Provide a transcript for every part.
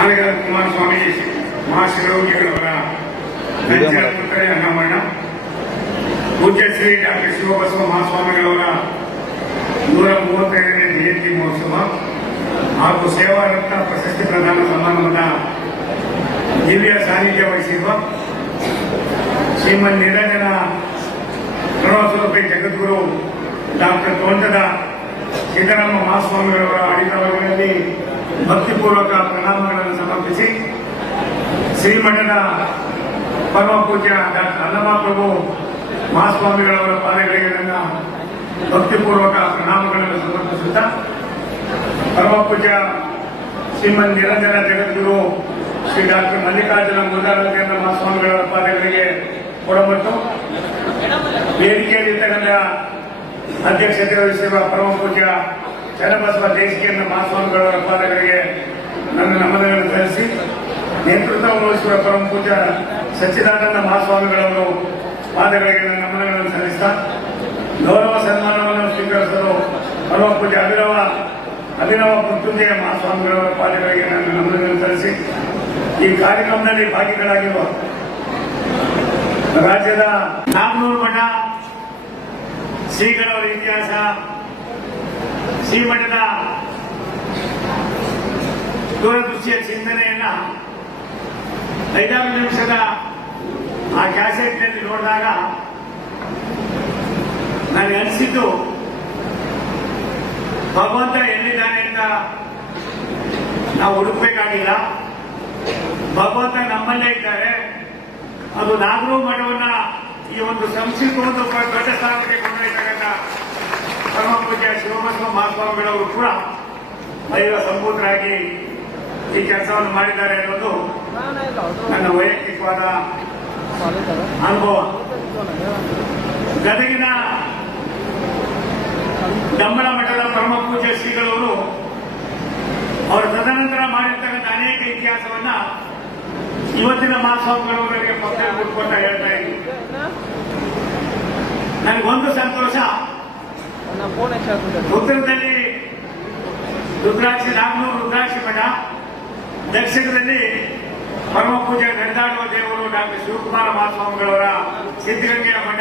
ಆನಗರ ಕುಮಾರಸ್ವಾಮಿ ಮಹಾಶಿವಯೋಗಿಗಳವರ ನಂತರ ಪುತ್ರಿ ಅನ್ನಮಣ್ಣ ಪೂಜ್ಯ ಶ್ರೀ ಡಾಕ್ಟರ್ ಶಿವಬಸವ ಮಹಾಸ್ವಾಮಿಗಳವರ ನೂರ ಮೂವತ್ತೈದನೇ ಜಯಂತಿ ಮಹೋತ್ಸವ ಹಾಗೂ ಸೇವಾರತ್ನ ಪ್ರಶಸ್ತಿ ಪ್ರದಾನ ಸಮಾರಂಭದ ದಿವ್ಯ ಸಾನ್ನಿಧ್ಯ ವಹಿಸಿರುವ ಶ್ರೀಮನ್ ನಿರಂಜನ ಪ್ರವಾಸೋಪಿ ಜಗದ್ಗುರು ಡಾಕ್ಟರ್ ತೋಂಟದ ಸಿದ್ದರಾಮ ಮಹಾಸ್ವಾಮಿಗಳವರ ಆಡಳಿತದಲ್ಲಿ ಭಕ್ತಿಪೂರ್ವಕ ಪ್ರಣಾಮಗಳನ್ನು ಸಮರ್ಪಿಸಿ ಶ್ರೀಮಠದ ಪರಮ ಪೂಜ್ಯ ಡಾಕ್ಟರ್ ಅನ್ನಮಪ್ರಭು ಮಹಾಸ್ವಾಮಿಗಳವರ ಪಾದಗಳಿಗೆ ನನ್ನ ಭಕ್ತಿಪೂರ್ವಕ ಪ್ರಣಾಮಗಳನ್ನು ಸಮರ್ಪಿಸುತ್ತಾ ಪರಮ ಪೂಜ್ಯ ಶ್ರೀಮನ್ ನಿರಂಜನ ಜಗದ್ಗುರು ಶ್ರೀ ಡಾಕ್ಟರ್ ಮಲ್ಲಿಕಾರ್ಜುನ ಮುರುಘಾನಂದ ಮಹಾಸ್ವಾಮಿಗಳವರ ಪಾದಗಳಿಗೆ ಕೊಡಮಟ್ಟು. ವೇದಿಕೆಯಲ್ಲಿರ್ತಕ್ಕಂಥ ಅಧ್ಯಕ್ಷತೆ ವಹಿಸಿರುವ ಪರಮ ಪೂಜ್ಯ ಚನ್ನಬಸವ ದೇಶಿಕೆಯನ್ನು ಮಹಾಸ್ವಾಮಿಗಳವರ ಪಾದಗಳಿಗೆ ನನ್ನ ನಮನಗಳನ್ನು ಸಲ್ಲಿಸಿ ನೇತೃತ್ವ ವಹಿಸುವ ಪರಮ ಪೂಜಾ ಸಚ್ಚಿದಾನಂದ ಮಹಾಸ್ವಾಮಿಗಳವರು ಪಾದಗಳಿಗೆ ನನ್ನ ನಮನಗಳನ್ನು ಸಲ್ಲಿಸ್ತಾ, ಗೌರವ ಸನ್ಮಾನವನ್ನು ಸ್ವೀಕರಿಸಲು ಪರಮ ಪೂಜೆ ಅಭಿನವ ಅಭಿನವ ಮೃತ್ಯುಂಜಯ ಮಹಾಸ್ವಾಮಿಗಳವರ ಪಾದಗಳಿಗೆ ನನ್ನ ನಮನಗಳನ್ನು ಸಲ್ಲಿಸಿ, ಈ ಕಾರ್ಯಕ್ರಮದಲ್ಲಿ ಭಾಗಿಗಳಾಗಿರುವ ರಾಜ್ಯದ ನಾಮನೂರು ಮಠ ಶ್ರೀಗಳವರ ಇತಿಹಾಸ ಶ್ರೀಮಠದ ದೂರದೃಷ್ಟಿಯ ಚಿಂತನೆಯನ್ನ ಐದಾರು ನಿಮಿಷದ ಆ ಕ್ಯಾಸೆಟ್ನಲ್ಲಿ ನೋಡಿದಾಗ ನನಗೆ ಅನಿಸಿದ್ದು, ಭಗವಂತ ಎಲ್ಲಿದ್ದಾನೆ ಅಂತ ನಾವು ಹುಡುಕ್ಬೇಕಾಗಿಲ್ಲ. ಭಗವಂತ ನಮ್ಮಲ್ಲೇ ಇದ್ದಾರೆ. ಅದು ನಾಗರೂ ಮಠವನ್ನ ಈ ಒಂದು ಸಂಸ್ಕೃತವನ್ನು ದೊಡ್ಡ ಸ್ಥಾನಕ್ಕೆ ಕೊಂಡೊಯ್ತಕ್ಕಂಥ ಪರಮ ಪೂಜ್ಯ ಶಿವಬಸವ ಮಹಾಸ್ವಾಮಿಗಳವರು ಕೂಡ ದೈವ ಸಂಪೂತರಾಗಿ ಈ ಕೆಲಸವನ್ನು ಮಾಡಿದ್ದಾರೆ ಅನ್ನೋದು ನನ್ನ ವೈಯಕ್ತಿಕವಾದ ಅನುಭವ. ಗದಗಿನ ಡಂಬಳ ಮಠದ ಪರಮ ಪೂಜ್ಯ ಶ್ರೀಗಳವರು ಅವರು ತದನಂತರ ಮಾಡಿರ್ತಕ್ಕಂಥ ಅನೇಕ ಇತಿಹಾಸವನ್ನ ಇವತ್ತಿನ ಮಹಾಸ್ವಾಮಿಗಳವರಿಗೆ ಪಕ್ಕ ಕೊಟ್ಕೊಂಡ ಹೇಳ್ತಾ ಇದ್ದೀನಿ. ನನಗೊಂದು ಸಂತೋಷ. ಉತ್ತರದಲ್ಲಿ ರುದ್ರಾಕ್ಷಿ ನಾಗನೂರು ರುದ್ರಾಕ್ಷಿ ಮಠ ದಕ್ಷಿಣದಲ್ಲಿ ಪರಮ ಪೂಜೆ ನಡೆದಾಡುವ ದೇವರು ಡಾಕ್ಟರ್ ಶಿವಕುಮಾರ ಮಹಾಸ್ವಾಮಿಗಳವರ ಸಿದ್ಧಗಂಗೆಯ ಮಠ.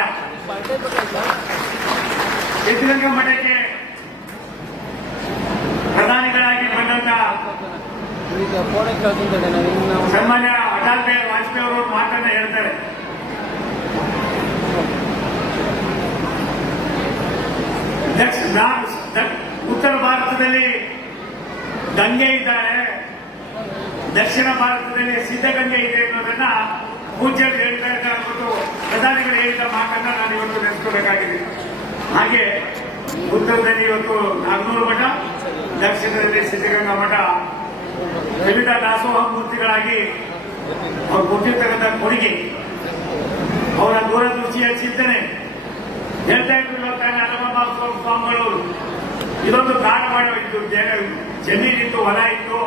ಸಿದ್ಧಗಂಗಾ ಮಠಕ್ಕೆ ಪ್ರಧಾನಿಗಳಾಗಿ ಬಂದಂತ ಸನ್ಮಾನ್ಯ ಅಟಲ್ ಬಿಹಾರಿ ವಾಜಪೇಯಿ ಅವರು ಮಾತನ್ನ ಹೇಳ್ತಾರೆ. ಉತ್ತರ ಭಾರತದಲ್ಲಿ ಗಂಗೆ ಇದ್ದಾರೆ. ದಕ್ಷಿಣ ಭಾರತದಲ್ಲಿ ಸಿದ್ಧಗಂಗೆ ಇದೆ ಅನ್ನೋದನ್ನ ಪೂಜ್ಯರು ಹೇಳ್ತಾ ಅಂದ್ಬಿಟ್ಟು ಪ್ರಧಾನಿಗಳು ಹೇಳಿದ ಮಾತನ್ನ ನಾನು ಇವತ್ತು ನೆನೆಸ್ಕೋಬೇಕಾಗಿದೆ ಹಾಗೆ ಉತ್ತರದಲ್ಲಿ ಇವತ್ತು ನಾಗನೂರು ಮಠ, ದಕ್ಷಿಣದಲ್ಲಿ ಸಿದ್ಧಗಂಗಾ ಮಠ ವಿವಿಧ ದಾಸೋಹ ಮೂರ್ತಿಗಳಾಗಿ ಅವ್ರು ಕೊಟ್ಟಿರ್ತಕ್ಕಂಥ ಕೊಡುಗೆ, ಅವರ ದೂರದೃಷ್ಟಿಯ ಚಿಂತನೆ. ಹೇಳ್ತಾ ಇದ್ರು ಸ್ವಾಮಿಗಳು ಇದೊಂದು ಜ- ಜಮೀನಿತ್ತು, ಹೊಲ ಇತ್ತು.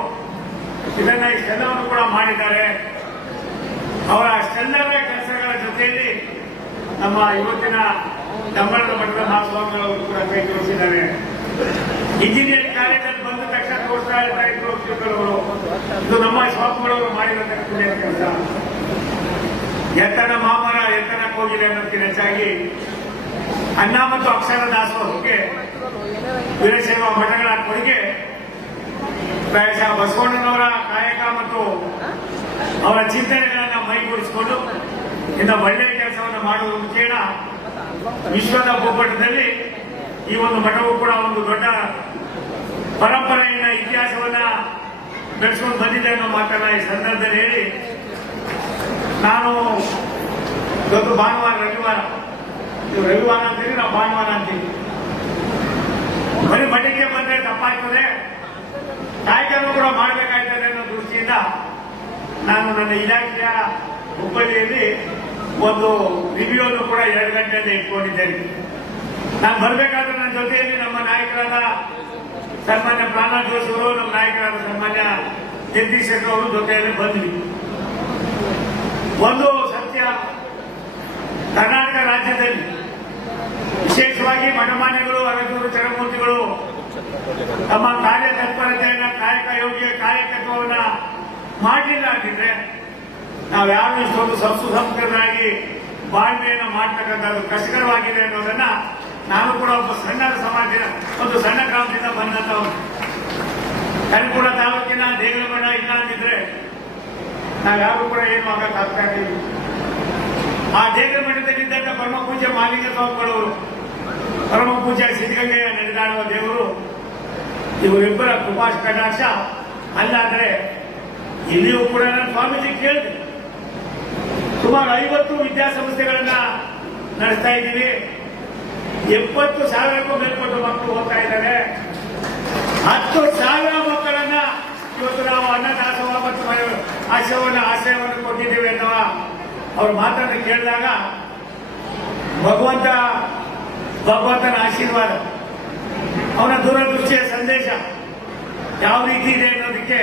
ಇದನ್ನ ಇಷ್ಟೆಲ್ಲವನ್ನು ಕೂಡ ಮಾಡಿದ್ದಾರೆ. ಅವರ ಅಷ್ಟೆಲ್ಲವೇ ಕೆಲಸಗಳ ಜೊತೆಯಲ್ಲಿ ನಮ್ಮ ಇವತ್ತಿನ ತಮ್ಮಣ್ಣ ಮಠದ ಮಹಾಸ್ವಾಮಿಗಳು ಕೂಡ ಕೈ ಜೋಡಿಸಿದ್ದಾರೆ. ಇಂಜಿನಿಯರ್ ಕಾಲೇಜಲ್ಲಿ ಬಂದ ತಕ್ಷಣ ತೋರಿಸ್ತಾ ಇರ್ತಾ ಇದ್ರು ಶ್ರೀಗಳವರು ಇದು ನಮ್ಮ ಸ್ವಾಮಿಗಳವರು ಮಾಡಿರತಕ್ಕ ಕೆಲಸ. ಎತ್ತನ ಮಾಮರ ಎತ್ತನ ಕೋಗಿಲೆ ಅನ್ನೋದಕ್ಕಿಂತ ಹೆಚ್ಚಾಗಿ ಅನ್ನ ಮತ್ತು ಅಕ್ಷರ ದಾಸೋಹಕ್ಕೆ ವೀರಶೈವ ಮಠಗಳ ಕೊಡುಗೆ. ಪ್ರಾಯಶಃ ಬಸವಣ್ಣನವರ ಕಾಯಕ ಮತ್ತು ಅವರ ಚಿಂತನೆಗಳನ್ನ ಮೈಗೂಡಿಸಿಕೊಂಡು ಇಂಥ ಒಳ್ಳೆಯ ಕೆಲಸವನ್ನು ಮಾಡುವ ಮುಖೇನ ವಿಶ್ವದ ಭೂಪಟದಲ್ಲಿ ಈ ಒಂದು ಮಠವು ಕೂಡ ಒಂದು ದೊಡ್ಡ ಪರಂಪರೆಯನ್ನ ಇತಿಹಾಸವನ್ನ ನಡೆಸಿಕೊಂಡು ಬಂದಿದೆ ಅನ್ನೋ ಮಾತನ್ನ ಈ ಸಂದರ್ಭದಲ್ಲಿ ಹೇಳಿ. ನಾನು ಇವತ್ತು ಭಾನುವಾರ, ರವಿವಾರ ನೀವು ರವಿವಾರ ಅಂತೀರಿ, ನಾವು ಭಾನುವಾರ ಅಂತೀವಿ ಬರೀ ಮಡಿಕೆ ಬಂದ್ರೆ ತಪ್ಪಾಗ್ತದೆ ಕಾಯ್ಕರ್ಮ ಕೂಡ ಮಾಡಬೇಕಾಗ್ತದೆ ಅನ್ನೋ ದೃಷ್ಟಿಯಿಂದ ನಾನು ನನ್ನ ಇಲಾಖೆಯ ಹುಬ್ಬಳ್ಳಿಯಲ್ಲಿ ಒಂದು ರಿವ್ಯೂವನ್ನು ಕೂಡ ಎರಡು ಗಂಟೆಯಿಂದ ಇಟ್ಕೊಂಡಿದ್ದೇನೆ. ನಾನು ಬರಬೇಕಾದ್ರೆ ನನ್ನ ಜೊತೆಯಲ್ಲಿ ನಮ್ಮ ನಾಯಕರಾದ ಸನ್ಮಾನ್ಯ ಪ್ರಹ್ಲಾದ್ ಜೋಶ್ ಅವರು ನಮ್ಮ ನಾಯಕರಾದ ಸನ್ಮಾನ್ಯ ಜಗದೀಶ್ ಶೆಟ್ಟರ್ ಅವರು ಜೊತೆಯಲ್ಲಿ ಬಂದ್ವಿ. ಒಂದು ಸತ್ಯ ಕರ್ನಾಟಕ ರಾಜ್ಯದಲ್ಲಿ ವಿಶೇಷವಾಗಿ ಮಠಮಾನ್ಯಗಳು, ಅರಸೂರು ಚರಮೂರ್ತಿಗಳು, ತಮ್ಮ ಕಾರ್ಯ ತತ್ಪರತೆಯನ್ನ ಕಾಯಕ ಯೋಗ್ಯ ಕಾರ್ಯಕತ್ವವನ್ನ ಮಾಡಲಿಲ್ಲ ಅಂತಿದ್ರೆ ನಾವ್ಯಾರು ಇಷ್ಟೊಂದು ಸಂಸು ಸಂಸ್ಕೃತರಾಗಿ ಬಾಳ್ಮೆಯನ್ನು ಮಾಡ್ತಕ್ಕಂಥದ್ದು ಕಷ್ಟಕರವಾಗಿದೆ ಅನ್ನೋದನ್ನ ನಾನು ಕೂಡ ಒಬ್ಬ ಸಣ್ಣ ಸಮಾಜದ, ಒಂದು ಸಣ್ಣ ಗ್ರಾಮದಿಂದ ಬಂದಂತವನು ಕನಕಪುರ ತಾಲೂಕಿನ ದೇವರಮಠ ಇಲ್ಲ ಅಂತಿದ್ರೆ ನಾವ್ಯಾರು ಕೂಡ ಏನು ಆಗಕ್ಕಾಗ್ತಾ ಇರಲಿಲ್ಲ ಆ ದೇವರ ಮಠದಲ್ಲಿದ್ದಂತ ಪರಮ ಪೂಜೆ ಮಾಲಿಂಗ ಸ್ವಾಮಿಗಳವರು ಪರಮ ಪೂಜೆ ಸಿದ್ಧಗಂಗೆಯ ನಡೆದಾಡುವ ದೇವರು, ಇವರಿಬ್ಬರ ಕೃಪಾಶ್ ಕಟಾಕ್ಷ. ಅಲ್ಲಾದ್ರೆ ಇಲ್ಲಿಯೂ ಕೂಡ ನಾನು ಸ್ವಾಮೀಜಿ ಕೇಳಿದೆ ಸುಮಾರು ಐವತ್ತು ವಿದ್ಯಾಸಂಸ್ಥೆಗಳನ್ನ ನಡೆಸ್ತಾ ಇದ್ದೀವಿ. ಎಪ್ಪತ್ತು ಸಾವಿರಕ್ಕೂ ಮೇಲ್ಪಟ್ಟು ಮಕ್ಕಳು ಹೋಗ್ತಾ ಇದ್ದಾರೆ. ಹತ್ತು ಸಾವಿರ ಮಕ್ಕಳನ್ನ ಇವತ್ತು ನಾವು ಅನ್ನದಾಸೋಹ ಮತ್ತು ಆಶಯವನ್ನು ಆಶ್ರಯವನ್ನ ಕೊಟ್ಟಿದ್ದೇವೆ ಅನ್ನುವ ಅವ್ರ ಮಾತನ್ನು ಕೇಳಿದಾಗ ಭಗವಂತ, ಭಗವಂತನ ಆಶೀರ್ವಾದ, ಅವನ ದೂರದೃಷ್ಟಿಯ ಸಂದೇಶ ಯಾವ ರೀತಿ ಇದೆ ಅನ್ನೋದಕ್ಕೆ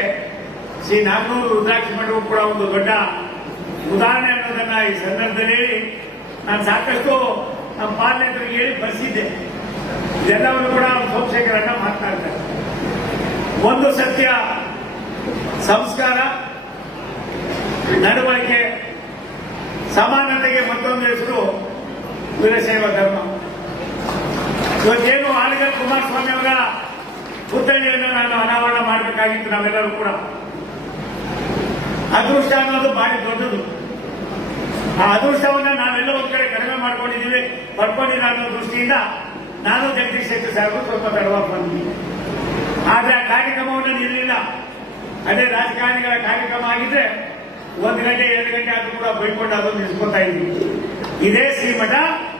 ಶ್ರೀ ನಾಗನೂರು ರುದ್ರಾಕ್ಷಿ ಮಠವು ಕೂಡ ಒಂದು ದೊಡ್ಡ ಉದಾಹರಣೆ ಅನ್ನೋದನ್ನ ಈ ಸಂದರ್ಭದಲ್ಲಿ ಹೇಳಿ ನಾನು ಸಾಕಷ್ಟು ನಮ್ಮ ಪಾಲನೆಗಳಿಗೆ ಹೇಳಿ ಬರೆಸಿದ್ದೆ. ಇದೆಲ್ಲವನ್ನು ಕೂಡ ಸೋಮಶೇಖರಣ್ಣ ಮಾತನಾಡ್ತಾರೆ ಒಂದು ಸತ್ಯ, ಸಂಸ್ಕಾರ, ನಡವಳಿಕೆ, ಸಮಾನತೆಗೆ ಮತ್ತೊಂದು ಹೆಸರು ವೀರಶೈವ ಧರ್ಮ. ಇವತ್ತೇನು ಆಲಿಗಲ್ ಕುಮಾರಸ್ವಾಮಿ ಅವರ ಪುತ್ಥಳಿಯನ್ನು ನಾನು ಅನಾವರಣ ಮಾಡಬೇಕಾಗಿತ್ತು ನಾವೆಲ್ಲರೂ ಕೂಡ. ಅದೃಷ್ಟ ಅನ್ನೋದು ಭಾರಿ ದೊಡ್ಡದು. ಆ ಅದೃಷ್ಟವನ್ನ ನಾವೆಲ್ಲ ಒಂದ್ ಕಡೆ ಕಡಿಮೆ ಮಾಡ್ಕೊಂಡಿದ್ದೀವಿ. ಪಡ್ಕೊಂಡಿಲ್ಲ ಅನ್ನೋ ದೃಷ್ಟಿಯಿಂದ ನಾನು ಜಗದೀಶ್ ಶೆಟ್ಟಿ ಸಾಹೇಬರು ಸ್ವಲ್ಪ ತಡವಾಗಿ ಬಂದಿದ್ದೀನಿ ಆದ್ರೆ ಆ ಕಾರ್ಯಕ್ರಮವನ್ನು ನಿಲ್ಲಿಲ್ಲ. ಅದೇ ರಾಜಕಾರಣಿಗಳ ಕಾರ್ಯಕ್ರಮ ಆಗಿದ್ರೆ ಒಂದು ಗಂಟೆ, ಎರಡು ಗಂಟೆ ಆದರೂ ಕೂಡ ಬೈಕೊಂಡು ಅದನ್ನು ನಿಲ್ಸ್ಕೊತಾ ಇದ್ವಿ. ಇದೇ ಶ್ರೀಮಠ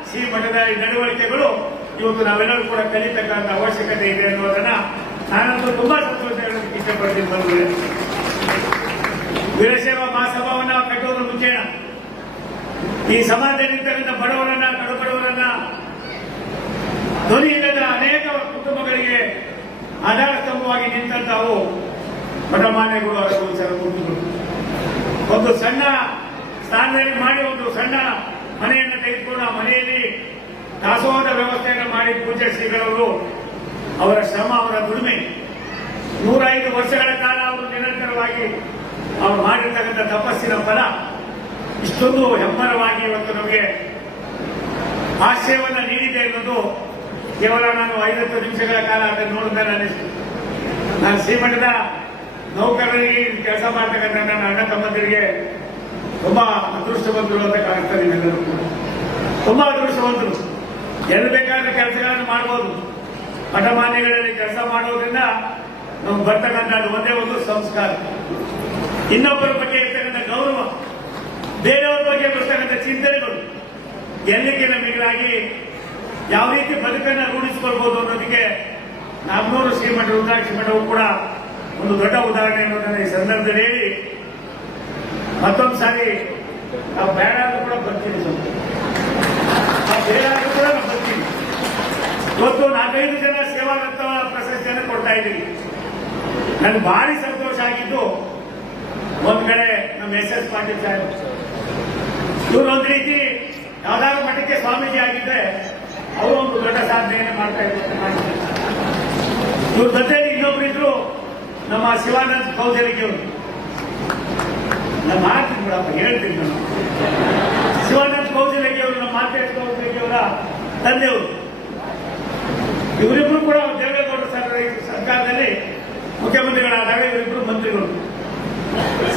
ಶ್ರೀಮಠದ ಮಠದ ನಡವಳಿಕೆಗಳು ಇವತ್ತು ನಾವೆಲ್ಲರೂ ಕೂಡ ಕಲಿತಕ್ಕಂಥ ಅವಶ್ಯಕತೆ ಇದೆ ಅನ್ನೋದನ್ನ ನಾನಂತೂ ತುಂಬಾ ಸಂತೋಷ ಹೇಳೋದಕ್ಕೆ ಇಷ್ಟಪಡ್ತೀನಿ ಬಂದ್ರೆ ವೀರಶೈವ ಮಹಾಸಭಾವನ್ನ ಕಟ್ಟುವುದು ಮುಖ್ಯ ಈ ಸಮಾಜದಲ್ಲಿರ್ತಕ್ಕಂಥ ಬಡವರನ್ನ, ಕಡುಬಡವರನ್ನ, ಧ್ವನಿ ಇಲ್ಲದ ಅನೇಕ ಕುಟುಂಬಗಳಿಗೆ ಆಧಾರ ಸ್ತಂಭವಾಗಿ ಮಠಮಾನ್ಯಗಳು ಅರಗಳು ಸರಕುಂಟುಗಳು ಒಂದು ಸಣ್ಣ ಸ್ಥಾನದಲ್ಲಿ ಮಾಡಿ ಒಂದು ಸಣ್ಣ ಮನೆಯನ್ನು ತೆಗೆದುಕೊಂಡು ಆ ಮನೆಯಲ್ಲಿ ದಾಸೋಹದ ವ್ಯವಸ್ಥೆಯನ್ನು ಮಾಡಿ ಪೂಜೆ ಶ್ರೀಗಳವರು ಅವರ ಶ್ರಮ, ಅವರ ದುಡಿಮೆ. ನೂರೈದು ವರ್ಷಗಳ ಕಾಲ ಅವರು ನಿರಂತರವಾಗಿ ಅವರು ಮಾಡಿರ್ತಕ್ಕಂಥ ತಪಸ್ಸಿನ ಫಲ. ಇಷ್ಟೊಂದು ಹೆಮ್ಮರವಾಗಿ ಇವತ್ತು ನಮಗೆ ಆಶ್ರಯವನ್ನು ನೀಡಿದೆ ಅನ್ನೋದು ಕೇವಲ ನಾನು ಐವತ್ತು ನಿಮಿಷಗಳ ಕಾಲ ಅದನ್ನು ನೋಡಿದ ನಾನು ನಾನು ಶ್ರೀಮಠದ ನೌಕರರಿಗೆ ಕೆಲಸ ಮಾಡ್ತಕ್ಕಂಥ ನನ್ನ ಅಣ್ಣ ತಮ್ಮಂದಿರಿಗೆ ತುಂಬಾ ಅದೃಷ್ಟವಂತರು ಅಂತ ಕಾಣಿಸ್ತಾರೆ ನಿಮ್ಮೆಲ್ಲರೂ ಕೂಡ. ತುಂಬಾ ಅದೃಷ್ಟವಂತರು. ಎಲ್ಲಿ ಬೇಕಾದ್ರೆ ಕೆಲಸಗಳನ್ನು ಮಾಡಬಹುದು ಮಠಮಾನ್ಯಗಳಲ್ಲಿ ಕೆಲಸ ಮಾಡೋದ್ರಿಂದ ನಮ್ಗೆ ಬರ್ತಕ್ಕಂಥ ಒಂದೇ ಒಂದು ಸಂಸ್ಕಾರ. ಇನ್ನೊಬ್ಬರ ಬಗ್ಗೆ ಇರ್ತಕ್ಕಂಥ ಗೌರವ. ಬೇರೆಯವ್ರ ಬಗ್ಗೆ ಬರ್ತಕ್ಕಂಥ ಚಿಂತನೆಗಳು. ಎಲ್ಲಿಗೆ ನಮಗಾಗಿ ಯಾವ ರೀತಿ ಬದುಕನ್ನು ರೂಢಿಸಿಕೊಳ್ಬಹುದು ಅನ್ನೋದಕ್ಕೆ ನಾಲ್ನೂರು ಶ್ರೀಮಠ ರುದ್ರಾಕ್ಷಿ ಮಠವು ಕೂಡ ಒಂದು ದೊಡ್ಡ ಉದಾಹರಣೆ ಅನ್ನೋದನ್ನ ಈ ಸಂದರ್ಭದಲ್ಲಿ ಹೇಳಿ ಮತ್ತೊಂದು ಸಾರಿ ನಾವು ಬೇಡ ಅಂದ್ರೂ ಕೂಡ ಬರ್ತೀವಿ ನಾವು ಬೇಡ ಕೂಡ ನಾವು ಬರ್ತೀವಿ. ಇವತ್ತು ನಾಲ್ಕೈದು ಜನ ಸೇವಾರತ್ನ ಪ್ರಶಸ್ತಿಯನ್ನು ಕೊಡ್ತಾ ಇದ್ದೀವಿ. ನನಗೆ ಭಾರಿ ಸಂತೋಷ ಆಗಿದ್ದು ಒಂದ್ ಕಡೆ ನಮ್ಮ ಎಸ್ ಎಸ್ ಪಾಟೀಲ್ ಸಾಹೇಬ್. ಇವರು ಒಂದ್ ರೀತಿ ಯಾವ್ದಾದ್ರು ಮಠಕ್ಕೆ ಸ್ವಾಮೀಜಿ ಆಗಿದ್ರೆ ಅವರು ಒಂದು ದೊಡ್ಡ ಸಾಧನೆಯನ್ನು ಮಾಡ್ತಾ ಇದ್ದಾರೆ ಇವ್ರ ಜೊತೆ ಇನ್ನೊಬ್ರು ಇದ್ರು ನಮ್ಮ ಶಿವಾನಂದ್ ಕೌದರಿಗೆ ಅವರು ನಾನು ಮಾಡ್ತೀನಿ ಬಿಡಪ್ಪ, ಹೇಳ್ತೀನಿ ನಾನು. ಶಿವಾನಂದ ಕೌಶಲ್ಯಗೆ ಅವರು ನಮ್ಮ ಮಾತೇಶ್ ಕೌಶಲ್ಯಗೆ ಅವರ ತಂದೆಯವರು. ಇವರಿಬ್ಬರು ಕೂಡ ದೇವೇಗೌಡ ಸರ್ ಸರ್ಕಾರದಲ್ಲಿ ಮುಖ್ಯಮಂತ್ರಿಗಳಾದಾಗ ಇವರಿಬ್ಬರು ಮಂತ್ರಿಗಳು.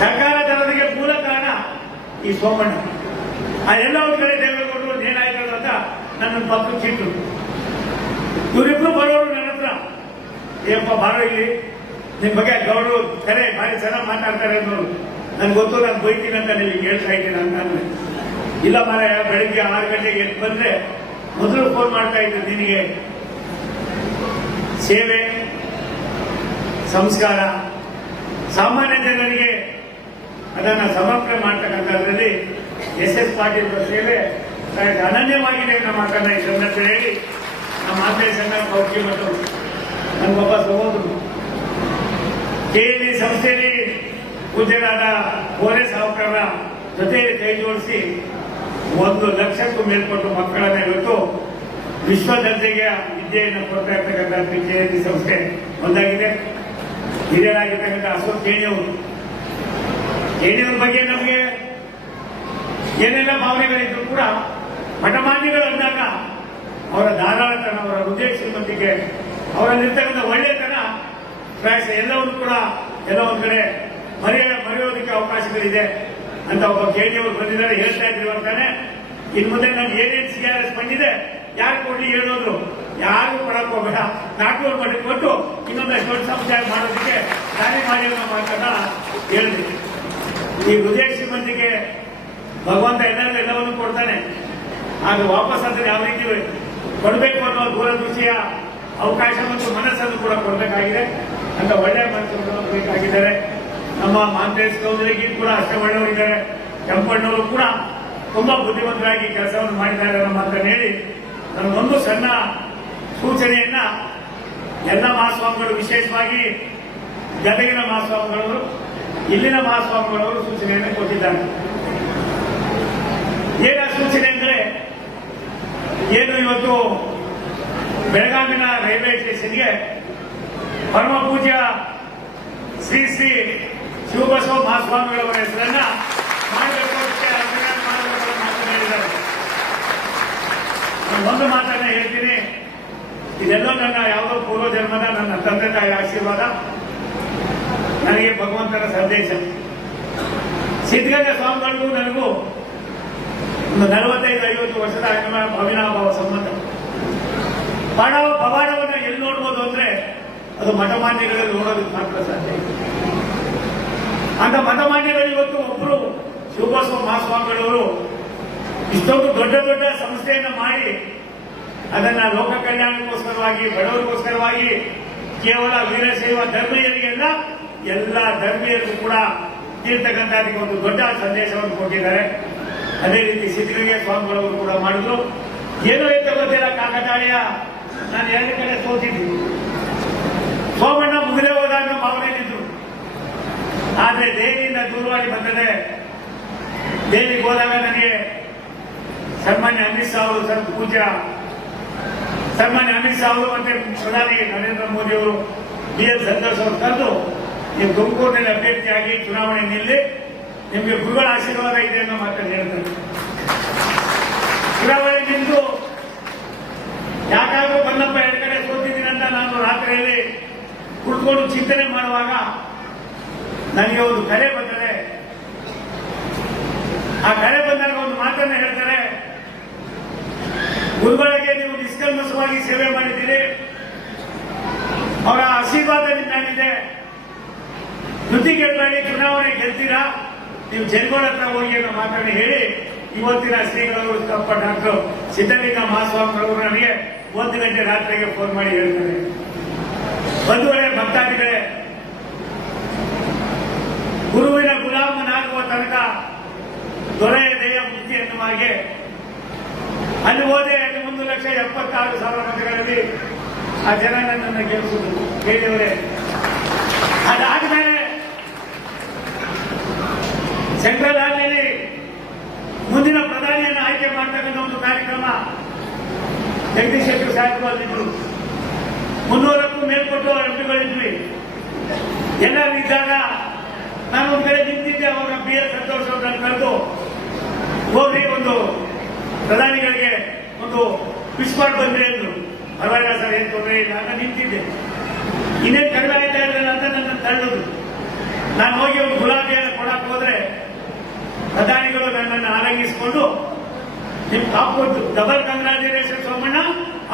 ಸರ್ಕಾರ ಜನರಿಗೆ ಮೂಲ ಕಾರಣ ಈ ಸೋಮಣ್ಣ. ಆ ಎಲ್ಲ ಒಂದ್ ಕಡೆ ದೇವೇಗೌಡರು ಏನಾಯ್ತು ಅಂತ ನನ್ನ ಪಕ್ಕ ಚೀಟು. ಇವರಿಬ್ರು ಬರೋರು ನನ್ನ ಹತ್ರ ಏನಪ್ಪ ಬಾರೋ ಇಲ್ಲಿ. ನಿಮ್ಮ ಬಗ್ಗೆ ಗೌಡರು ಕರೆ ಭಾರಿ ಚೆನ್ನಾಗಿ ಮಾತಾಡ್ತಾರೆ ಅನ್ನೋರು ನನ್ಗೆ ಗೊತ್ತು, ನಾನು ಬೈತೀನಿ ಅಂತ ನಿಮಗೆ ಹೇಳ್ತಾ ಇದ್ದೀನಿ ಅಂತ ಅಂದ್ರೆ ಇಲ್ಲ ಮಾರಾಯ, ಬೆಳಿಗ್ಗೆ ಆರು ಗಂಟೆಗೆ ಎದ್ದು ಬಂದ್ರೆ ಮೊದಲು ಫೋನ್ ಮಾಡ್ತಾ ಇದ್ದೆ ನಿನಗೆ. ಸೇವೆ, ಸಂಸ್ಕಾರ. ಸಾಮಾನ್ಯ ಜನರಿಗೆ ಅದನ್ನ ಸಮರ್ಪಣೆ ಮಾಡ್ತಕ್ಕಂಥದ್ರಲ್ಲಿ ಎಸ್ ಎಸ್ ಪಾಟೀಲ್ ಸೇವೆ ಅನನ್ಯವಾಗಿದೆ ನಮ್ಮ ಮಾತನ್ನ ಈ ಸಂದರ್ಭದಲ್ಲಿ ಹೇಳಿ, ನಮ್ಮ ಆತ್ಮೀಯ ಸಂಘ ಕೌಕಿ ಮತ್ತು ನನ್ಗೊಬ್ಬ ಸಹೋದರು ಕೆಎಲ್ಇ ಸಂಸ್ಥೆಯಲ್ಲಿ ಪೂಜ್ಯರಾದ ಕೋರೆ ಅವಕರ ಜೊತೆಯಲ್ಲಿ ಕೈ ಜೋಡಿಸಿ ಒಂದು ಲಕ್ಷಕ್ಕೂ ಮೇಲ್ಪಟ್ಟು ಮಕ್ಕಳನ್ನ ಇವತ್ತು ವಿಶ್ವ ದರ್ಜೆಗೆ ವಿದ್ಯೆಯನ್ನು ಕೊಡ್ತಾ ಇರ್ತಕ್ಕಂಥ ಪಿಚೇರಿ ಸಂಸ್ಥೆ ಒಂದಾಗಿದೆ. ಹಿರಿಯರಾಗಿರ್ತಕ್ಕಂಥ ಅಶೋಕ್ ಕೇಣಿ ಅವರು ಏನೇನ ಬಗ್ಗೆ ನಮಗೆ ಏನೆಲ್ಲ ಭಾವನೆಗಳಿದ್ರು ಕೂಡ ಮಠಮಾನ್ಯಗಳು ಅಂದಾಗ ಅವರ ಧಾರಾಳತನ, ಅವರ ಹೃದಯ ಶ್ರೀಮಂತಿಕೆ ಅವರಲ್ಲಿರ್ತಕ್ಕಂಥ ಒಳ್ಳೆತನ, ಪ್ರಾಯಶ ಎಲ್ಲವನ್ನು ಕೂಡ ಎಲ್ಲ ಒಂದು ಕಡೆ ಮರೆಯ ಮರೆಯೋದಕ್ಕೆ ಅವಕಾಶಗಳಿದೆ ಅಂತ ಒಬ್ಬ ಕೇಳಿಯವರು ಬಂದಿದ್ದಾರೆ, ಹೇಳ್ತಾ ಇದ್ರು ಅಂತಾನೆ. ಇನ್ ಮುಂದೆ ನಾನು ಏನೇನು ಸಿ ಆರ್ ಎಸ್ ಬಂದಿದೆ, ಯಾರು ಕೊಡ್ಲಿ ಹೇಳೋದ್ರು? ಯಾರು ಕೊಡಕ್ ಹೋಗಬೇಡ. ನಾಲ್ಕೂರು ಮಾಡಿ ಕೊಟ್ಟು ಇನ್ನೊಂದಷ್ಟು ದೊಡ್ಡ ಸಮುದಾಯ ಮಾಡೋದಕ್ಕೆ ದಾರಿ ಮಾಡಿ ಮಾತನ್ನ ಹೇಳಿದ್ವಿ ಈ ಹೃದಯ ಶ್ರೀಮಂತಿಗೆ ಭಗವಂತ ಎಲ್ಲರಿಗೂ ಎಲ್ಲವನ್ನು ಕೊಡ್ತಾನೆ. ಆಗ ವಾಪಸ್ ಅದನ್ನು ಯಾವ ರೀತಿ ಕೊಡಬೇಕು ಅನ್ನೋ ದೂರದೃಷ್ಟಿಯ ಅವಕಾಶ ಮತ್ತು ಮನಸ್ಸನ್ನು ಕೂಡ ಕೊಡಬೇಕಾಗಿದೆ. ಅಂತ ಒಳ್ಳೆ ಮನಸ್ಸನ್ನು ಬೇಕಾಗಿದ್ದಾರೆ. ನಮ್ಮ ಮಾಂತೇಶ್ ಚೌಧರಿಗೆ ಕೂಡ ಅಷ್ಟೇ ಒಳ್ಳೆಯವರಿದ್ದಾರೆ. ಕೆಂಪಣ್ಣವರು ಕೂಡ ತುಂಬಾ ಬುದ್ಧಿವಂತರಾಗಿ ಕೆಲಸವನ್ನು ಮಾಡಿದ್ದಾರೆ ನಮ್ಮ ಅಂತ ಹೇಳಿ ನನಗೊಂದು ಸಣ್ಣ ಸೂಚನೆಯನ್ನ ಎಲ್ಲ ಮಹಾಸ್ವಾಮಿಗಳು ವಿಶೇಷವಾಗಿ ಗದಗಿನ ಮಹಾಸ್ವಾಮಿಗಳವರು, ಇಲ್ಲಿನ ಮಹಾಸ್ವಾಮಿಗಳವರು ಸೂಚನೆಯನ್ನು ಕೊಟ್ಟಿದ್ದಾರೆ. ಏನ ಸೂಚನೆ ಅಂದರೆ, ಏನು ಇವತ್ತು ಬೆಳಗಾವಿನ ರೈಲ್ವೆ ಸ್ಟೇಷನ್ಗೆ ಪರಮ ಪೂಜ್ಯ ಶ್ರೀ ಶ್ರೀ ಶಿವಬಸವ ಮಹಾಸ್ವಾಮಿಗಳವರ ಹೆಸರನ್ನ ಮಾಡಬೇಕು ಅನ್ನೋ ಹೇಳಿದ್ದಾರೆ ಒಂದು ಮಾತನ್ನ ಹೇಳ್ತೀನಿ. ಇದೆಲ್ಲ ನನ್ನ ಯಾವುದೋ ಪೂರ್ವ ಜನ್ಮದ ನನ್ನ ತಂದೆ ತಾಯಿ ಆಶೀರ್ವಾದ. ನನಗೆ ಭಗವಂತನ ಸಂದೇಶ. ಸಿದ್ಧಗಂಗಾ ಸ್ವಾಮಿಗಳಿಗೂ ನನಗೂ ಒಂದು ನಲವತ್ತೈದು, ಐವತ್ತು ವರ್ಷದ ಅವಿನಾಭಾವ ಸಂಬಂಧ. ಪಡಾವ ಪವಾಡವನ್ನು ಎಲ್ಲಿ ನೋಡ್ಬೋದು ಅಂದ್ರೆ ಅದು ಮಠಮಾನ್ಯಗಳಲ್ಲಿ ನೋಡೋದಕ್ಕೆ ಮಾತ್ರ ಸಾಧ್ಯ. ಅಂತ ಮಠಮಾನ್ಯಗಳು ಇವತ್ತು ಒಬ್ಬರು ಶಿವಬಸವ ಮಹಾಸ್ವಾಮಿಗಳವರು ಇಷ್ಟೊಂದು ದೊಡ್ಡ ದೊಡ್ಡ ಸಂಸ್ಥೆಯನ್ನು ಮಾಡಿ ಅದನ್ನ ಲೋಕ ಕಲ್ಯಾಣಕ್ಕೋಸ್ಕರವಾಗಿ, ಬಡವರಿಗೋಸ್ಕರವಾಗಿ, ಕೇವಲ ವೀರಶೈವ ಧರ್ಮೀಯರಿಗೆಲ್ಲ ಎಲ್ಲ ಧರ್ಮೀಯರಿಗೂ ಕೂಡ ಇರ್ತಕ್ಕಂಥ ಒಂದು ದೊಡ್ಡ ಸಂದೇಶವನ್ನು ಕೊಟ್ಟಿದ್ದಾರೆ. ಅದೇ ರೀತಿ ಸಿದ್ಧಗಂಗೆ ಸ್ವಾಮಿಗಳವರು ಕೂಡ ಮಾಡಿದ್ರು. ಏನೋ ಇತ್ತ ಗೊತ್ತಿಲ್ಲ, ಕಾಕತಾಳಿಯ. ನಾನು ಎರಡು ಕಡೆ ಸೋತಿದ್ದೀನಿ. ಸೋಮಣ್ಣ ಮುಗಿದೇ ಹೋದಾಗ ಭಾವನೆಯಲ್ಲಿದ್ರು ಆದ್ರೆ ದೇವಿಯಿಂದ ದೂರವಾಗಿ ಬಂದರೆ ದೇವಿ ಹೋದಾಗ ನನಗೆ ಸನ್ಮಾನ್ಯ ಅಮಿತ್ ಶಾ ಅವರು ಸರ್ ಪೂಜಾ ಸನ್ಮಾನ್ಯ ಅಮಿತ್ ಶಾ ಅವರು ಮತ್ತೆ ಪ್ರಧಾನಿ ನರೇಂದ್ರ ಮೋದಿ ಅವರು ಬಿ ಎಲ್ ಸಂತೋಷ್ ಅವರು ಕರೆದು ನೀವು ತುಮಕೂರಿನಲ್ಲಿ ಅಭ್ಯರ್ಥಿಯಾಗಿ ಚುನಾವಣೆ ನಿಲ್ಲಿ ನಿಮಗೆ ಗುರುಗಳ ಆಶೀರ್ವಾದ ಇದೆ ಅನ್ನೋ ಮಾತನ್ನು ಹೇಳ್ತಾರೆ. ಚುನಾವಣೆ ನಿಂತು ಯಾಕಾದ್ರೂ ಬಂದಪ್ಪ ಎರಡು ಕಡೆ ಸೋತಿದ್ದೀನಿ ಅಂತ ನಾನು ರಾತ್ರಿಯಲ್ಲಿ ಕುಳಿತುಕೊಂಡು ಚಿಂತನೆ ಮಾಡುವಾಗ ನನಗೆ ಒಂದು ಕರೆ ಬಂದರೆ, ಆ ಕರೆ ಬಂದಾಗ ಒಂದು ಮಾತನ್ನ ಹೇಳ್ತಾರೆ, ಗುರುಗಳಿಗೆ ನೀವು ನಿಷ್ಕಲ್ಮಸವಾಗಿ ಸೇವೆ ಮಾಡಿದ್ದೀರಿ, ಅವರ ಆಶೀರ್ವಾದ ನಿಮ್ಮಾಗಿದೆ ಕೃತಿ ಕೇಳಬೇಡಿ, ಚುನಾವಣೆ ಗೆಲ್ತೀರಾ? ನೀವು ಜನಗಳ ಹತ್ರ ಹೋಗಿ ಅನ್ನೋ ಮಾತನ್ನು ಹೇಳಿ, ಇವತ್ತಿನ ಶ್ರೀಗಳವರು ತಪ್ಪ ಡಾಕ್ಟರ್ ಸಿದ್ದಲಿಂಗ ಮಹಾಸ್ವಾಮಿಗಳವರು ನನಗೆ ಒಂದು ಗಂಟೆ ರಾತ್ರಿಗೆ ಫೋನ್ ಮಾಡಿ ಹೇಳ್ತಾರೆ. ಬಂಧುಗಳೇ, ಭಕ್ತಾದಿಗಳೇ ಗುರುವಿನ ಗುಲಾಮನಾಗುವ ತನಕ ದೊರೆಯ ದೇಹ ಬುದ್ಧಿ ಎನ್ನುವ ಹಾಗೆ ಅಲ್ಲಿ ಹೋದೆ ಒಂದು ಲಕ್ಷ ಎಪ್ಪತ್ತಾರು ಸಾವಿರ ಮತಗಳಲ್ಲಿ ಆ ಜನ ನನ್ನನ್ನು ಗೆಲ್ಲಿಸಿದ್ರು ಹೇಳಿದವರೇ ಅದಾದ್ಮೇಲೆ ಸೆಂಟ್ರಲ್ ಹಾಲ್ನಲ್ಲಿ ಮುಂದಿನ ಪ್ರಧಾನಿಯನ್ನು ಆಯ್ಕೆ ಮಾಡ್ತಕ್ಕಂಥ ಒಂದು ಕಾರ್ಯಕ್ರಮ ಜಗದೀಶ್ ಶೆಟ್ಟರ್ ಸಾಹೇಬರು ಅಲ್ಲಿದ್ರು. ಮುನ್ನೂರಕ್ಕೂ ಮೇಲ್ಪಟ್ಟು ಎಂಪಿಗಳಿದ್ವಿ ಎಲ್ಲರೂ ಇದ್ದಾಗ ನಾನು ಒಂದು ಕಡೆ ನಿಂತಿದ್ದೆ, ಅವರ ಬಿ ಎಸ್ ಸಂತೋಷ್ ಅವ್ರನ್ನ ಕರೆದು ಹೋಗಿ ಒಂದು ಪ್ರಧಾನಿಗಳಿಗೆ ಒಂದು ವಿಶ್ ಮಾಡಿ ಬಂದ್ರೆ ಅಂದ್ರು. ಪರವಾಗಿಲ್ಲ ಸರ್, ಏನ್ ತೊಂದರೆ ಇಲ್ಲ ಅಂತ ನಿಂತಿದ್ದೆ. ಇನ್ನೇನು ಕಡಿಮೆ ಆಯ್ತಾ ಇರಲಿಲ್ಲ ಅಂತ ನನ್ನ ತಳ್ಳಿದ್ರು ನಾನು ಹೋಗಿ ಒಂದು ಗುಲಾಬಿಯನ್ನು ಕೊಡಕ್ ಹೋದ್ರೆ ಪ್ರಧಾನಿಗಳು ನನ್ನನ್ನು ಆಲಂಗಿಸಿಕೊಂಡು, ನಿಮ್ ಅಪ್ಪು ಡಬಲ್ ಕಂಗ್ರಾಚುಲೇಷನ್ ಸೋಮಣ್ಣ,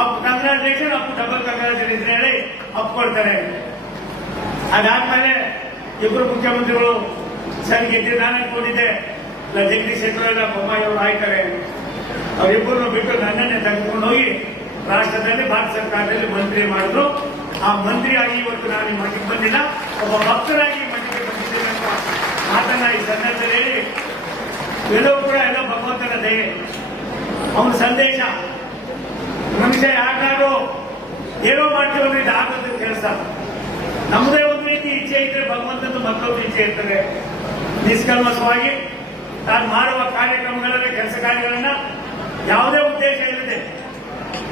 ಅಪ್ ಕಂಗ್ರಾಚುಲೇಷನ್ ಅಪ್ ಡಬಲ್ ಕಂಗ್ರಾಚುಲೇಷನ್ ಹೇಳಿ ಅಪ್ ಕೊಡ್ತಾರೆ ಅದಾದ್ಮೇಲೆ ಇಬ್ಬರು ಮುಖ್ಯಮಂತ್ರಿಗಳು ಸರಿ ಗೆದ್ದು ನಾನು ಅನ್ಕೊಂಡಿದ್ದೆ. ಇಲ್ಲ ಜಗದೀಶ್ ಶೆಟ್ಟರ್ ಬೊಮ್ಮಾಯಿ ಅವರು ಆಯ್ತಾರೆ. ಅವರಿಬ್ಬರನ್ನು ಬಿಟ್ಟು ನನ್ನನ್ನೇ ತೆಗೆದುಕೊಂಡು ಹೋಗಿ ರಾಷ್ಟ್ರದಲ್ಲಿ ಭಾರತ ಸರ್ಕಾರದಲ್ಲಿ ಮಂತ್ರಿ ಮಾಡಿದ್ರು. ಆ ಮಂತ್ರಿಯಾಗಿ ಇವತ್ತು ನಾನು ಮಠಕ್ಕೆ ಬಂದಿಲ್ಲ. ಒಬ್ಬ ಭಕ್ತರಾಗಿ ಮಠಕ್ಕೆ ಬಂದಿದ್ದೇನೆ ಅಂತ ಮಾತನ್ನ ಈ ಸಂದರ್ಭದಲ್ಲಿ ಹೇಳಿ. ಎಲ್ಲವೂ ಕೂಡ ಎಲ್ಲ ಭಗವಂತನ ದಯೆ. ಅವನ ಸಂದೇಶ. ಮನುಷ್ಯ ಯಾಕಾದ್ರೂ ಏನೋ ಮಾಡ್ತೀವಿ ಇದು ಆಗೋದು ಕೆಲಸ ನಮ್ಮದೇ ರೀತಿ ಇಚ್ಛೆ ಇದ್ರೆ ಭಗವಂತನ ಮತ್ತೊಂದು ಇಚ್ಛೆ ಇರ್ತದೆ ನಿಷ್ಕಲ್ಮಸವಾಗಿ ತಾನು ಮಾಡುವ ಕಾರ್ಯಕ್ರಮಗಳಲ್ಲಿ ಕೆಲಸ ಕಾರ್ಯಗಳನ್ನ ಯಾವುದೇ ಉದ್ದೇಶ ಇಲ್ಲದೆ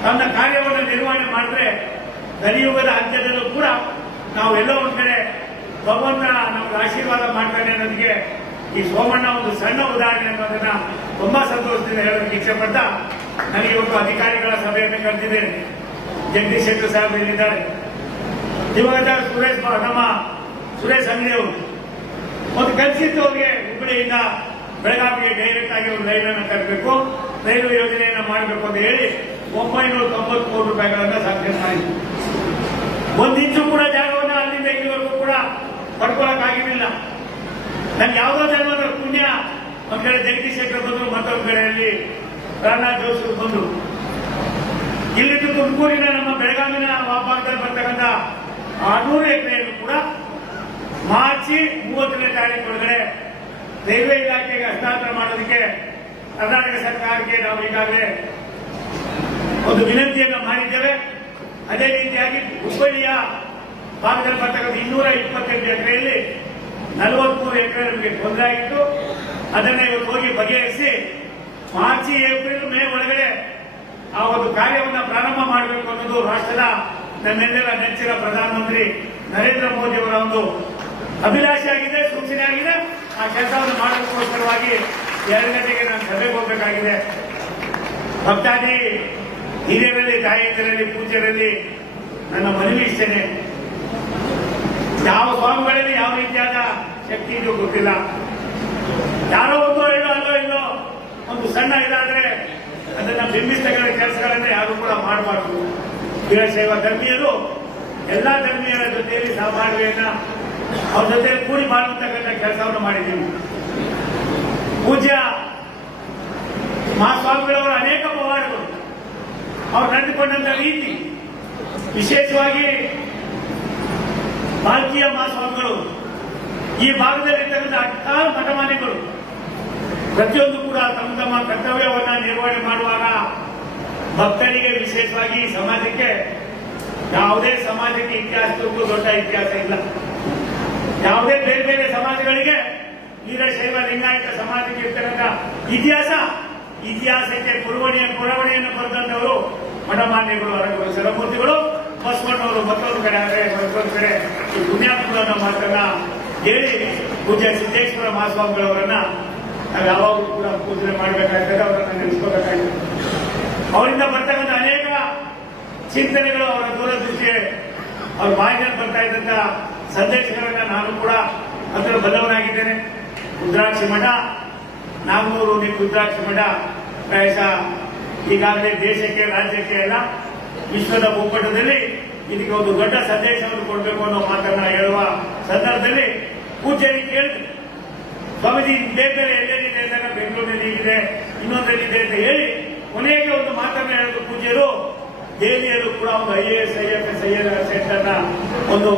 ತನ್ನ ಕಾರ್ಯವನ್ನು ನಿರ್ವಹಣೆ ಮಾಡಿದ್ರೆ ಕಲಿಯುಗದ ಅಂತ್ಯದಲ್ಲೂ ಕೂಡ ನಾವು ಎಲ್ಲೋ ಒಂದ್ ಕಡೆ ಭಗವಂತ ನಮ್ಗೆ ಆಶೀರ್ವಾದ ಮಾಡ್ತಾನೆ ಅನ್ನೋದಕ್ಕೆ ಈ ಸೋಮಣ್ಣ ಒಂದು ಸಣ್ಣ ಉದಾಹರಣೆ ಅನ್ನೋದನ್ನ ತುಂಬಾ ಸಂತೋಷದಿಂದ ಹೇಳೋದಕ್ಕೆ ಇಚ್ಛೆ ಪಡ್ತಾ ನನಗೆ ಇವತ್ತು ಅಧಿಕಾರಿಗಳ ಸಭೆಯನ್ನು ಕರೆದಿದ್ದೇನೆ ಜಗದೀಶ್ ಶೆಟ್ಟರ್ ಸಾಹೇಬ್ ಇಲ್ಲಿದ್ದಾರೆ ಇವಾಗ ಸುರೇಶ್ ನಮ್ಮ ಸುರೇಶ್ ಅಂಗಡಿ ಅವರು. ಒಂದು ಕಲಿಸಿದ್ದು ಅವರಿಗೆ ಹುಬ್ಬಳ್ಳಿಯಿಂದ ಬೆಳಗಾವಿಗೆ ಡೈರೆಕ್ಟ್ ಆಗಿ ಒಂದು ರೈಲನ್ನು ತರಬೇಕು. ರೈಲು ಯೋಜನೆಯನ್ನು ಮಾಡಬೇಕು ಅಂತ ಹೇಳಿ ಒಂಬೈನೂರ ತೊಂಬತ್ತು ಕೋಟಿ ರೂಪಾಯಿಗಳನ್ನ ಸಾಧ್ಯ ಮಾಡಿದ್ರು. ಒಂದು ಕೂಡ ಜಾಗವನ್ನು ಅಲ್ಲಿಂದ ಇಲ್ಲಿವರೆಗೂ ಕೂಡ ಪಡ್ಕೊಳಕ್ಕಾಗಿರಲಿಲ್ಲ ನನ್ಗೆ ಯಾವುದೋ ಜನ್ಮದ ಪುಣ್ಯ ಒಂದ್ ಕಡೆ ಜಗದೀಶ್ ಶೆಟ್ಟರ್ ಬಂದ್ರು, ಮತ್ತೊಂದು ಕಡೆಯಲ್ಲಿ ಪ್ರಹ್ಲಾದ್ ಜೋಶಿ ಬಂದ್ರು. ಇಲ್ಲಿದ್ದು ತುಮಕೂರಿನ ನಮ್ಮ ಬೆಳಗಾವಿನ ವಾಪಾಗದಲ್ಲಿ ಬರ್ತಕ್ಕಂಥ ಆರ್ನೂರು ಎಕರೆಯನ್ನು ಕೂಡ ಮಾರ್ಚಿ ಮೂವತ್ತನೇ ತಾರೀಕು ಒಳಗಡೆ ರೈಲ್ವೆ ಇಲಾಖೆಗೆ ಹಸ್ತಾಂತರ ಮಾಡೋದಕ್ಕೆ ಕರ್ನಾಟಕ ಸರ್ಕಾರಕ್ಕೆ ನಾವು ಈಗಾಗಲೇ ಒಂದು ವಿನಂತಿಯನ್ನು ಮಾಡಿದ್ದೇವೆ. ಅದೇ ರೀತಿಯಾಗಿ ಹುಬ್ಬಳ್ಳಿಯ ಭಾಗದಲ್ಲಿ ಬರ್ತಕ್ಕಂಥ ಇನ್ನೂರ ಇಪ್ಪತ್ತೆಂಟು ಎಕರೆಯಲ್ಲಿ ನಲವತ್ಮೂರು ಎಕರೆ ನಮಗೆ ತೊಂದರೆ ಆಗಿತ್ತು. ಅದನ್ನ ಇವತ್ತು ಹೋಗಿ ಬಗೆಹರಿಸಿ ಮಾರ್ಚ್, ಏಪ್ರಿಲ್, ಮೇ ಒಳಗಡೆ ಆ ಒಂದು ಕಾರ್ಯವನ್ನು ಪ್ರಾರಂಭ ಮಾಡಬೇಕು ಅನ್ನೋದು ರಾಷ್ಟ್ರದ ನನ್ನೆಲ್ಲರ ನೆಚ್ಚಿನ ಪ್ರಧಾನಮಂತ್ರಿ ನರೇಂದ್ರ ಮೋದಿ ಅವರ ಒಂದು ಅಭಿಲಾಷೆ ಆಗಿದೆ ಸೂಚನೆ ಆಗಿದೆ ಆ ಕೆಲಸವನ್ನು ಮಾಡೋದಕ್ಕೋಸ್ಕರವಾಗಿ ಎರಡು ಗಂಟೆಗೆ ನಾನು ಸಭೆಗೆ ಹೋಗಬೇಕಾಗಿದೆ. ಭಕ್ತಾದಿ ಹಿರಿಯರಲ್ಲಿ ತಾಯಂದಿರಲ್ಲಿ, ಪೂಜ್ಯರಲ್ಲಿ ನನ್ನ ಮನವಿ ಇಷ್ಟೇನೆ. ಯಾವ ಸ್ವಾಮಿಗಳಲ್ಲಿ ಯಾವ ರೀತಿಯಾದ ಶಕ್ತಿ ಇದು ಗೊತ್ತಿಲ್ಲ. ಯಾರೋ ಒಂದೋ ಇಲ್ಲೋ ಅಲ್ಲೋ ಇಲ್ಲೋ ಒಂದು ಸಣ್ಣ ಇದಾದ್ರೆ ಅದನ್ನ ಬಿಂಬಿಸ್ತಕ್ಕಂಥ ಕೆಲಸಗಳನ್ನ ಯಾರು ಕೂಡ ಮಾಡಬಾರ್ದು. ವೀರಶೈವ ಧರ್ಮೀಯರು, ಎಲ್ಲ ಧರ್ಮೀಯರ ಜೊತೆಯಲ್ಲಿ ಸಹಬಾಳ್ವೆಯನ್ನ ಅವ್ರ ಜೊತೆ ಕೂಡಿ ಮಾಡುವಂತಕ್ಕಂಥ ಕೆಲಸವನ್ನು ಮಾಡಿದ್ದೀವಿ. ಪೂಜ್ಯ ಮಹಾಸ್ವಾಮಿಗಳವರ ಅನೇಕ ಪವಾಡಗಳು ಅವ್ರು ನಡೆದುಕೊಂಡಂತ ರೀತಿ ವಿಶೇಷವಾಗಿ ಭಾರತೀಯ ಮಹಾಸ್ವಾಮಿಗಳು ಈ ಭಾಗದಲ್ಲಿರ್ತಕ್ಕಂಥ ಹತ್ತಾರು ಮಠಮಾನ್ಯಗಳು, ಪ್ರತಿಯೊಂದು ಕೂಡ ತಮ್ಮ ತಮ್ಮ ಕರ್ತವ್ಯವನ್ನ ನಿರ್ವಹಣೆ ಮಾಡುವಾಗ ಭಕ್ತರಿಗೆ ವಿಶೇಷವಾಗಿ ಸಮಾಜಕ್ಕೆ ಯಾವುದೇ ಸಮಾಜಕ್ಕೆ ಇತಿಹಾಸಕ್ಕೂ ದೊಡ್ಡ ಇತಿಹಾಸ ಇಲ್ಲ. ಯಾವುದೇ ಬೇರೆ ಬೇರೆ ಸಮಾಜಗಳಿಗೆ ವೀರಶೈವ ಲಿಂಗಾಯತ ಸಮಾಜಕ್ಕೆ ಇರ್ತಕ್ಕಂಥ ಇತಿಹಾಸ, ಇತಿಹಾಸಕ್ಕೆ ಕುರುವಣಿಯ ಕುರವಣಿಯನ್ನು ಬರೆದಂತವರು ಮಠಮಾನ್ಯಗಳು ಅರಗುರು ಸರಮೂರ್ತಿಗಳು ಬಸವಣ್ಣವರು, ಮತ್ತೊಂದು ಕಡೆ ಆದರೆ ಮತ್ತೊಂದು ಕಡೆ ಈ ಮಾತ್ರ ಮಾತನ್ನ ಹೇಳಿ ಪೂಜ್ಯ ಸಿದ್ದೇಶ್ವರ ಮಹಾಸ್ವಾಮಿಗಳವರನ್ನ ನಾವು ಯಾವಾಗಲೂ ಕೂಡ ಪೂಜನೆ ಮಾಡಬೇಕಾಗ್ತದೆ, ಅವರನ್ನು ನೆನೆಸ್ಕೋಬೇಕಾಗ್ತದೆ. ಅವರಿಂದ ಬರ್ತಕ್ಕಂಥ ಅನೇಕ ಚಿಂತನೆಗಳು ಅವರ ದೂರದೃಷ್ಟಿ ಅವ್ರ ಬಾಯಿನಲ್ಲಿ ಬರ್ತಾ ಇದ್ದಂತ ಸಂದೇಶಗಳನ್ನ ನಾನು ಕೂಡ ಅದರ ಬಲ್ಲವನಾಗಿದ್ದೇನೆ. ರುದ್ರಾಕ್ಷಿ ಮಠ ನಿಮ್ಮ ರುದ್ರಾಕ್ಷಿ ಮಠ, ಪ್ರಾಯಶಃ ಈಗಾಗಲೇ ದೇಶಕ್ಕೆ, ರಾಜ್ಯಕ್ಕೆ ಎಲ್ಲ ವಿಶ್ವದ ಒಕ್ಕೂಟದಲ್ಲಿ ಇದಕ್ಕೆ ಒಂದು ದೊಡ್ಡ ಸಂದೇಶವನ್ನು ಕೊಡಬೇಕು ಅನ್ನೋ ಮಾತನ್ನ ಹೇಳುವ ಸಂದರ್ಭದಲ್ಲಿ ಪೂಜೆಯಲ್ಲಿ ಕೇಳಿದ್ರು ಸ್ವಾಮೀಜಿ ಬೇರೆ ಎಲ್ಲೆಲ್ಲಿದೆ ಅಂತ ಬೆಂಗಳೂರಿನಲ್ಲಿ ಇದೆ ಇನ್ನೊಂದಲ್ಲಿದೆ ಅಂತ ಹೇಳಿ ಕೊನೆಗೆ ಒಂದು ಮಾತನ್ನ ಹೇಳಿದ್ರು ಪೂಜ್ಯರು ದೆಹಲಿಯಲ್ಲೂ ಕೂಡ ಒಂದು I A S I F S I S ಸೆಂಟರ್ನ ಒಂದು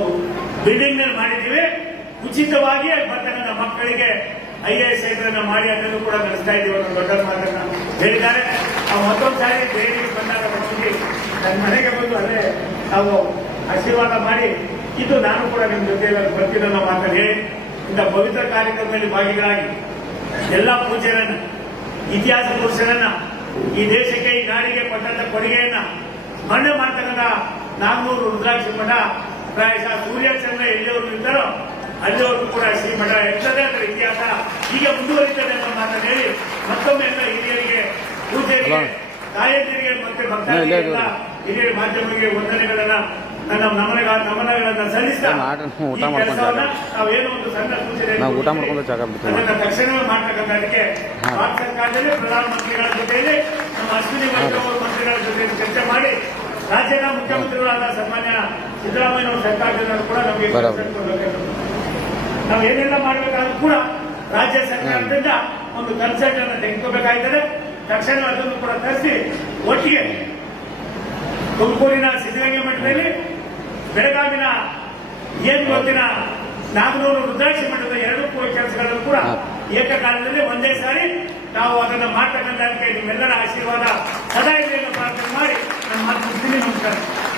ಬಿಲ್ಡಿಂಗ್ನಲ್ಲಿ ಮಾಡಿದ್ದೀವಿ. ಉಚಿತವಾಗಿ ಅಲ್ಲಿ ಬರ್ತಕ್ಕಂಥ ಮಕ್ಕಳಿಗೆ ಐ ಎ ಎಸ್ ಸೆಂಟರ್ ಮಾಡಿ ಅದನ್ನು ಕೂಡ ನಡೆಸ್ತಾ ಇದ್ದೀವಿ. ಅನ್ನೋ ದೊಡ್ಡ ಮಾತನ್ನ ಹೇಳಿದ್ದಾರೆ. ನಾವು ಮತ್ತೊಂದು ಸಾರಿ ದೆಹಲಿಗೆ ಬಂದಾಗ ಬರ್ತೀವಿ ನನ್ನ ಮನೆಗೆ ಬಂದು ಅಲ್ಲೇ ನಾವು ಆಶೀರ್ವಾದ ಮಾಡಿ, ಇದು ನಾನು ಕೂಡ ನಿಮ್ಮ ಜೊತೆಯಲ್ಲಿ ಬರ್ತೀನಿ ಅನ್ನೋ ಮಾತನ್ನು ಹೇಳಿ, ಇಂಥ ಪವಿತ್ರ ಕಾರ್ಯಕ್ರಮದಲ್ಲಿ ಭಾಗಿಗಳಾಗಿ ಎಲ್ಲ ಪೂಜೆಗಳನ್ನು ಇತಿಹಾಸ ಪುರುಷರನ್ನ ಈ ದೇಶಕ್ಕೆ ಈ ನಾಡಿಗೆ ಕೊಟ್ಟಂತ ಕೊಡುಗೆಯನ್ನ ಮಣ್ಣು ಮಾಡ್ತಕ್ಕಂಥ ನಾಗನೂರು ರುದ್ರಾಕ್ಷಿ ಮಠ ಪ್ರಾಯಶಃ ಸೂರ್ಯ ಚಂದ್ರ ಎಲ್ಲಿಯವರು ಇದ್ದಾರೋ ಅಲ್ಲಿಯವರು ಕೂಡ ಶ್ರೀ ಮಠ ಎಂತದೇ ಅದರ ಇತಿಹಾಸ ಹೀಗೆ ಮುಂದುವರಿತದೆ ಅಂತ ಮಾತನ್ನು ಹೇಳಿ ಮತ್ತೊಮ್ಮೆ ಎಲ್ಲ ಹಿರಿಯರಿಗೆ ಪೂಜೆಗೆ ತಾಯಂದಿರಿಗೆ ಮತ್ತೆ ಭಕ್ತರಿಗೆ ಹಿರಿಯ ಮಾಧ್ಯಮಗಳಿಗೆ ವಂದನೆಗಳನ್ನ ನನ್ನ ನಮನಗಳ ನಮನಗಳನ್ನ ಸಲ್ಲಿಸ್ತಾ ಊಟ ಮಾಡ್ಕೊಂಡು ನಾವೇನು ಒಂದು ಸಣ್ಣ ಸೂಚನೆ ನಾವು ಊಟ ಮಾಡ್ಕೊಂಡು ಜಾಗ ಬಿಡ್ತೀವಿ. ಅದನ್ನ ತಕ್ಷಣವೇ ಮಾಡ್ತಕ್ಕಂಥದಕ್ಕೆ ಹಾ. ಭಾರತ ಸರ್ಕಾರದಲ್ಲಿ ಪ್ರಧಾನಮಂತ್ರಿಗಳ ಜೊತೆಯಲ್ಲಿ ನಮ್ಮ ಅಶ್ವಿನಿ ಅವರು ಮಂತ್ರಿಗಳ ಜೊತೆ ಚರ್ಚೆ ಮಾಡಿ ರಾಜ್ಯದ ಮುಖ್ಯಮಂತ್ರಿಗಳಾದ ಸನ್ಮಾನ್ಯ ಸಿದ್ದರಾಮಯ್ಯ ಅವರ ಸರ್ಕಾರದಿಂದ ಕೂಡ ನಮಗೆ ನಾವು ಏನೆಲ್ಲ ಮಾಡಬೇಕಾದ್ರೂ ಕೂಡ ರಾಜ್ಯ ಸರ್ಕಾರದಿಂದ ಒಂದು ಕನ್ಸಲ್ಟ್ ಅನ್ನು ತೆಗೆದುಕೋಬೇಕಾಗ್ತದೆ ತಕ್ಷಣ ಅದನ್ನು ಕೂಡ ತರಿಸಿ ಒಟ್ಟಿಗೆ ತುಮಕೂರಿನ ಸಿದ್ದಗಂಗೆ ಮಠದಲ್ಲಿ ಬೆಳಗಾವಿನ ಏನು ಗೊತ್ತಿನ ನಾಗನೂರು ರುದ್ರಾಕ್ಷಿ ಮಠದ ಎರಡು ಕೆಲಸಗಳನ್ನು ಕೂಡ ಏಕಕಾಲದಲ್ಲಿ ಒಂದೇ ಸಾರಿ ನಾವು ಅದನ್ನು ಮಾಡ್ತಕ್ಕಂಥ ನಿಮ್ಮೆಲ್ಲರ ಆಶೀರ್ವಾದ ಸದಾ ಪ್ರಾರ್ಥನೆ ಮಾಡಿ ನಮ್ಮ ಮಾತು. ನಮಸ್ಕಾರ